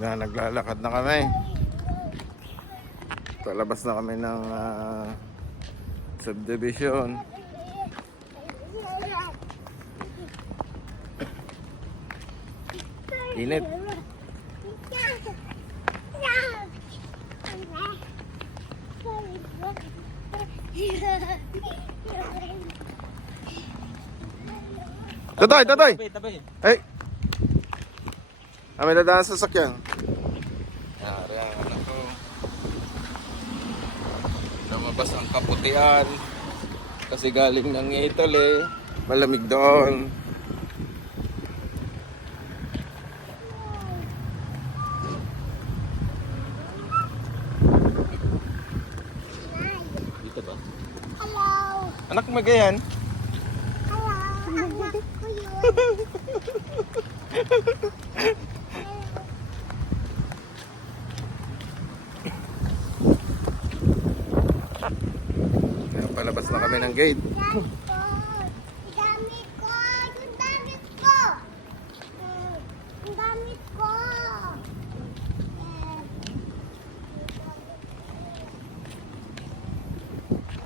Na, naglalakad na kami. Palabas na kami ng ah, subdivision. Init. Totoy, totoy! Tabi, tabi. Hey! Kami dadaan sa sakyan. Yari ang anak ko. Lumabas ang kaputian. Kasi galing ng Italy. Malamig doon. Dito ba? Hello. Anak mo ganyan? Hello. Anak ko yun. Kaya palabas na kami ng gate. Yan ko. Damit ko. Yung damit ko. Eh, Yung damit ko. Eh,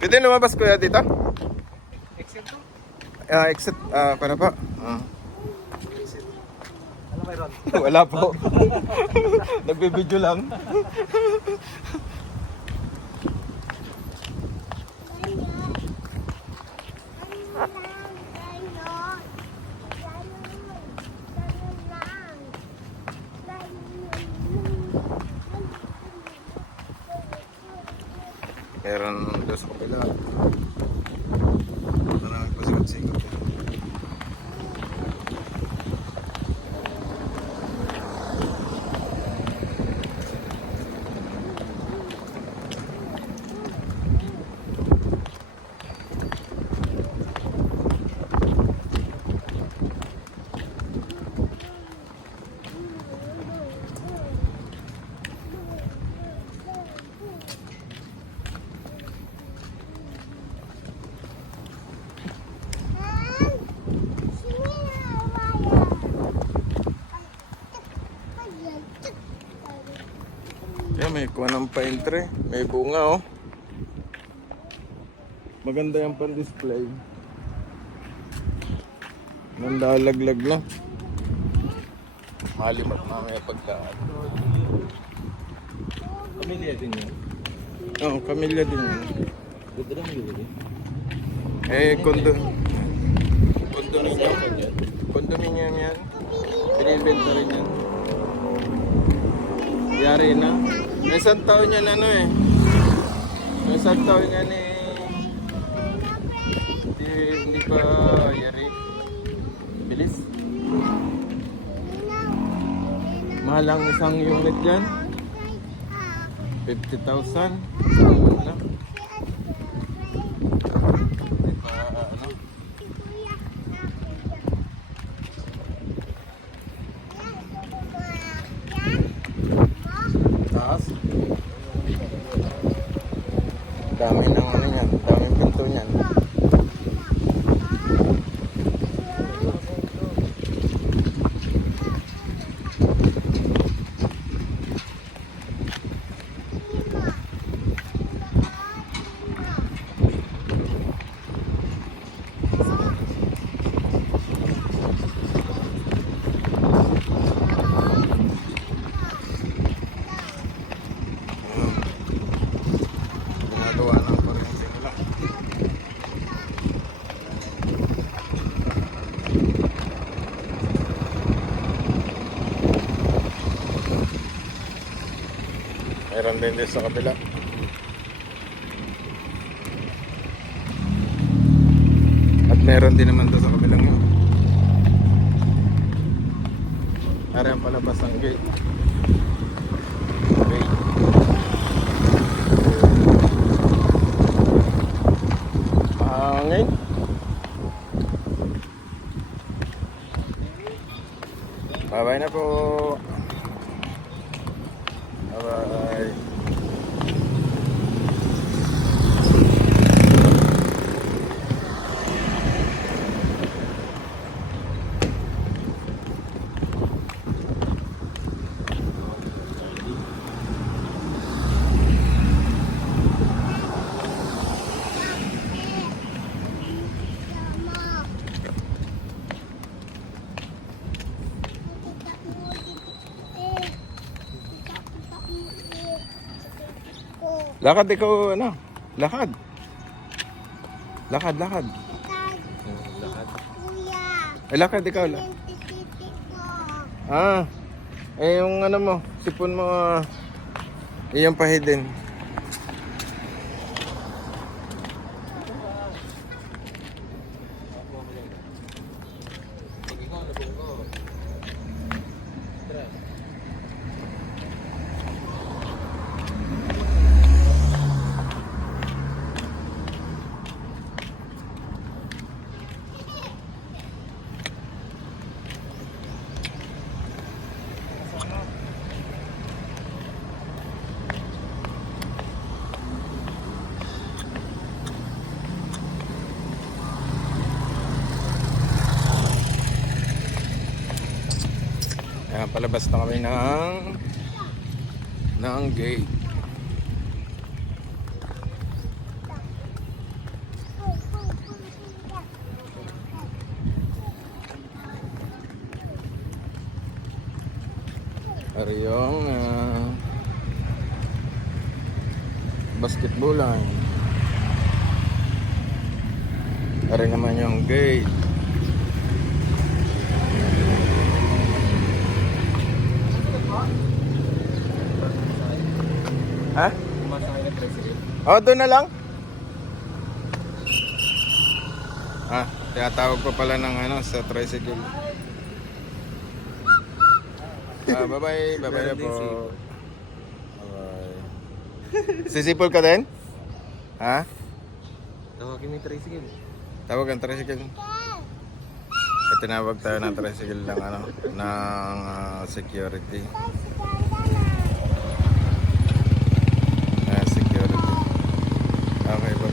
Pwede lumabas kuya dito? Exit to? Ah, exit. Ah, para pa. Ah. Ano mayroon? Wala po. Nagbibideo lang. Meron doon sa kapila. Ito na may kuha ng pine tree. May bunga, oh. Maganda yung pan-display. Nandalaglag lang. Malimat mamaya pagkaan. Pamilya din yun. Oo, oh, kamilya din yun. Ganda lang yun. Eh, kondo... Condominium. Condominium yan. Binibenta rin yan. Yari na. May isang taon yan ano eh. May isang taon yan eh. Hindi, hindi pa yari. Bilis. Mahal ang isang unit yan. 50,000. Isang una. Ah, ano? Taas. Dami ng ano yan. Daming pinto niyan. Gumagawa ng kuryente nila. Meron din din sa kabila. At meron din naman doon sa kabilang yun. Ari ang palabas ng gate. Okay. Hangin. Bye-bye na po. Bye-bye. Lakad ikaw, ano? Lakad. Lakad, lakad. Lahat. kuya. Eh, lakad ikaw. La. Ah. Eh, yung ano mo, sipon mo, ah, iyong pahidin. Sige palabas na kami ng ng gate. Ari yung ah, basketballan. Ari naman yung gate. Ha? Kumasakay na president. Oh, doon na lang. Ah, tinatawag pa pala ng ano sa tricycle. Ah, bye-bye. Bye-bye na po. Bye-bye. Sisipol ka din? Ha? Tawagin mo yung tricycle. Tawag ang tricycle. Eh, tinawag tayo ng tricycle ng ano, ng ah, security. Okay.